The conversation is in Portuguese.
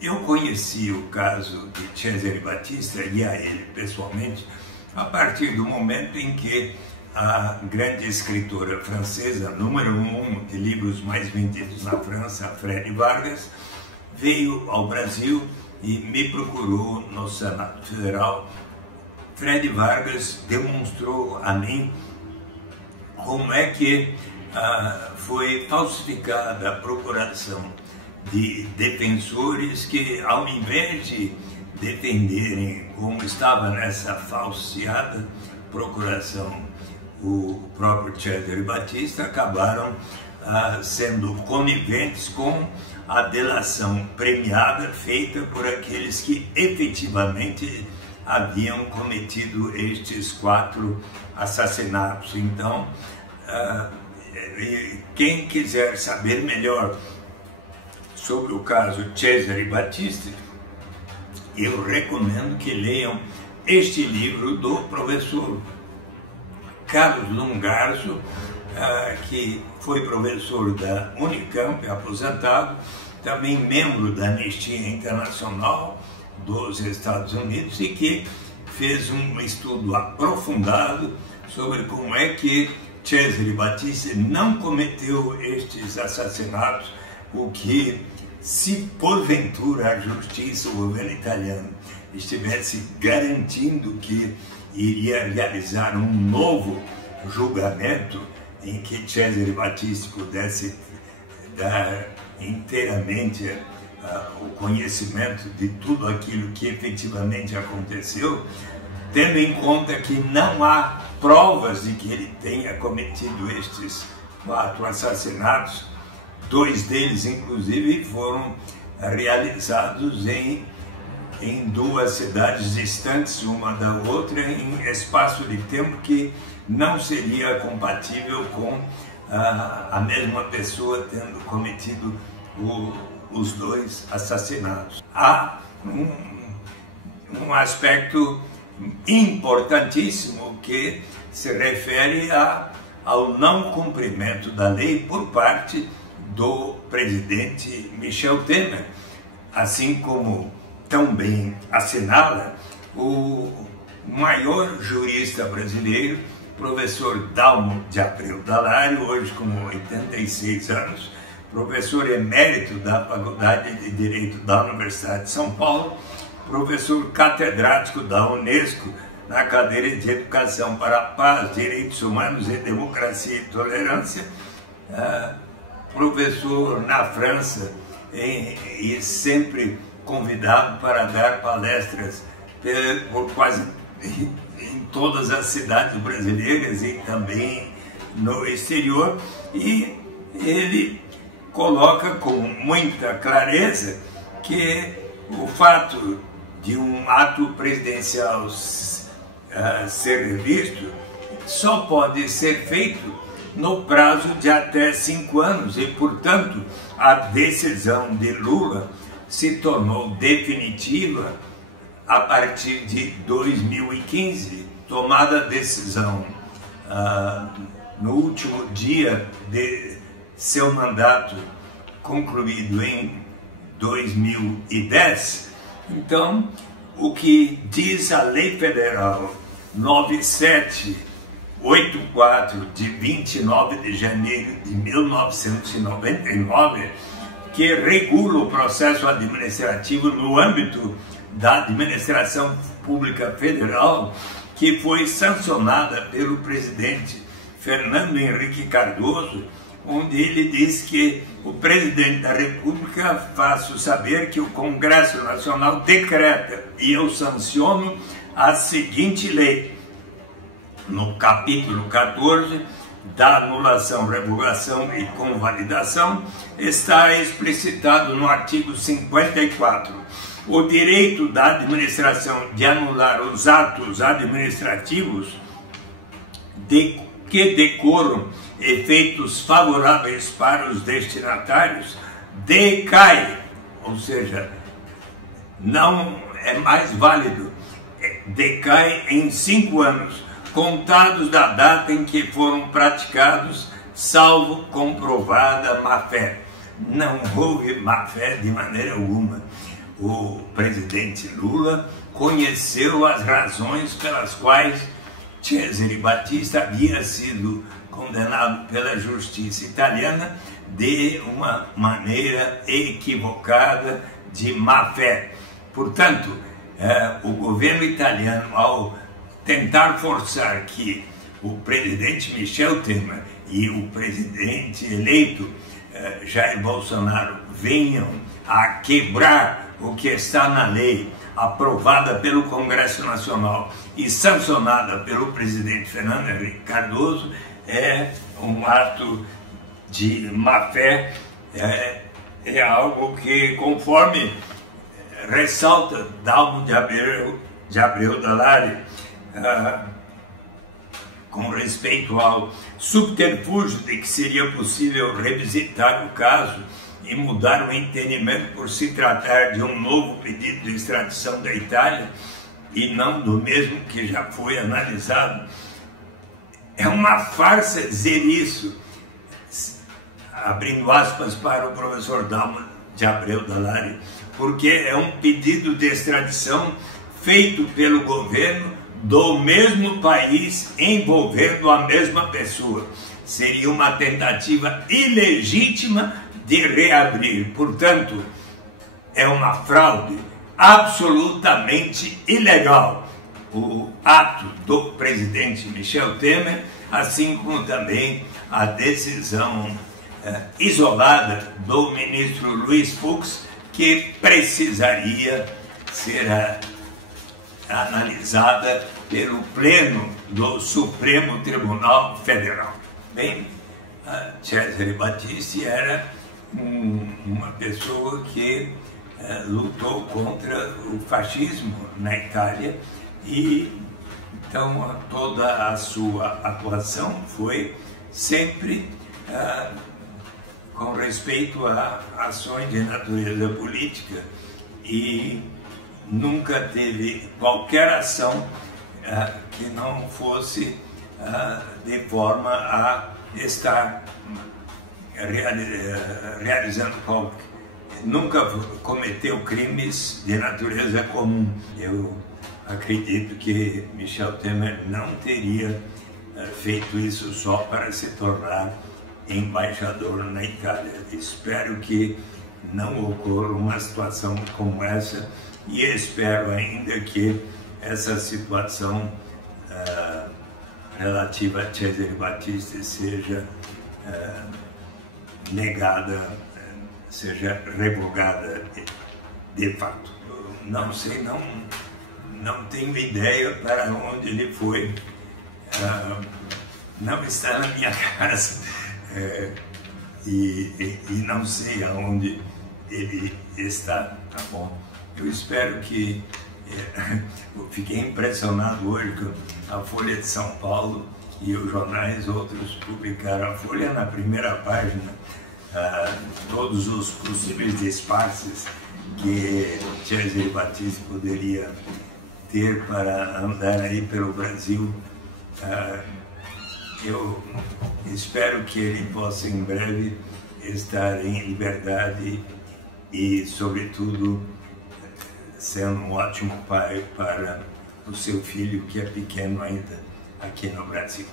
Eu conheci o caso de Cesare Battisti e a ele pessoalmente a partir do momento em que a grande escritora francesa, número 1 de livros mais vendidos na França, Freire Vargas, veio ao Brasil e me procurou no Senado Federal. Freire Vargas demonstrou a mim como é que foi falsificada a procuração de defensores que, ao invés de defenderem, como estava nessa falseada procuração, o próprio Cesare Battisti, acabaram sendo coniventes com a delação premiada feita por aqueles que efetivamente haviam cometido estes 4 assassinatos. Então, quem quiser saber melhor sobre o caso Cesare Battisti, eu recomendo que leiam este livro do professor Carlos Lungarzo, que foi professor da Unicamp, aposentado, também membro da Anistia Internacional dos Estados Unidos, e que fez um estudo aprofundado sobre como é que Cesare Battisti não cometeu estes assassinatos, o que, se porventura a justiça, o governo italiano, estivesse garantindo que iria realizar um novo julgamento em que Cesare Battisti pudesse dar inteiramente o conhecimento de tudo aquilo que efetivamente aconteceu, tendo em conta que não há provas de que ele tenha cometido estes 4 assassinatos. 2 deles, inclusive, foram realizados em 2 cidades distantes uma da outra, em espaço de tempo que não seria compatível com a mesma pessoa tendo cometido os 2 assassinatos. Há um aspecto importantíssimo que se refere ao não cumprimento da lei por parte do presidente Michel Temer, assim como também assinala o maior jurista brasileiro, professor Dalmo de Abreu Dallario, hoje com 86 anos, professor emérito da Faculdade de Direito da Universidade de São Paulo, professor catedrático da Unesco na cadeira de Educação para a Paz, Direitos Humanos e Democracia e Tolerância, professor na França e sempre convidado para dar palestras por quase em todas as cidades brasileiras e também no exterior, e ele coloca com muita clareza que o fato de um ato presidencial ser revisto só pode ser feito no prazo de até 5 anos e, portanto, a decisão de Lula se tornou definitiva a partir de 2015, tomada a decisão no último dia de seu mandato concluído em 2010. Então, o que diz a Lei Federal 9784 de 29 de janeiro de 1999, que regula o processo administrativo no âmbito da administração pública federal, que foi sancionada pelo presidente Fernando Henrique Cardoso, onde ele diz que o presidente da República faço saber que o Congresso Nacional decreta e eu sanciono a seguinte lei. No capítulo 14 da anulação, revogação e convalidação, está explicitado no artigo 54 o direito da administração de anular os atos administrativos que decorram efeitos favoráveis para os destinatários decai, ou seja, não é mais válido, decai em 5 anos, contados da data em que foram praticados, salvo comprovada má-fé. Não houve má-fé de maneira alguma. o presidente Lula conheceu as razões pelas quais Cesare Battisti havia sido condenado pela justiça italiana de uma maneira equivocada, de má fé. Portanto, o governo italiano, ao tentar forçar que o presidente Michel Temer e o presidente eleito Jair Bolsonaro venham a quebrar o que está na lei aprovada pelo Congresso Nacional e sancionada pelo presidente Fernando Henrique Cardoso, é um ato de má fé, é algo que, conforme ressalta Dalmo de Abreu Dallari, com respeito ao subterfúgio de que seria possível revisitar o caso e mudar o entendimento por se tratar de um novo pedido de extradição da Itália e não do mesmo que já foi analisado. É uma farsa dizer isso, abrindo aspas para o professor Dalmo de Abreu Dallari, porque é um pedido de extradição feito pelo governo do mesmo país envolvendo a mesma pessoa. Seria uma tentativa ilegítima de reabrir. Portanto, é uma fraude absolutamente ilegal o ato do presidente Michel Temer, assim como também a decisão isolada do ministro Luiz Fux, que precisaria ser analisada pelo Pleno do Supremo Tribunal Federal. Bem, Cesare Battisti era uma pessoa que lutou contra o fascismo na Itália e então toda a sua atuação foi sempre com respeito a ações de natureza política e nunca teve qualquer ação que não fosse de forma a estar realizando nunca cometeu crimes de natureza comum. Eu acredito que Michel Temer não teria feito isso só para se tornar embaixador na Itália. Espero que não ocorra uma situação como essa e espero ainda que essa situação relativa a Cesare Battisti seja negada, seja revogada de fato. Eu não sei, não tenho ideia para onde ele foi, não está na minha casa e não sei aonde ele está, tá bom? Eu espero que... eu fiquei impressionado hoje que a Folha de São Paulo e os jornais outros publicaram a Folha na primeira página todos os possíveis disfarces que Cesare Battisti poderia ter para andar aí pelo Brasil. Eu espero que ele possa em breve estar em liberdade e, sobretudo, sendo um ótimo pai para o seu filho, que é pequeno ainda, aqui no Brasil.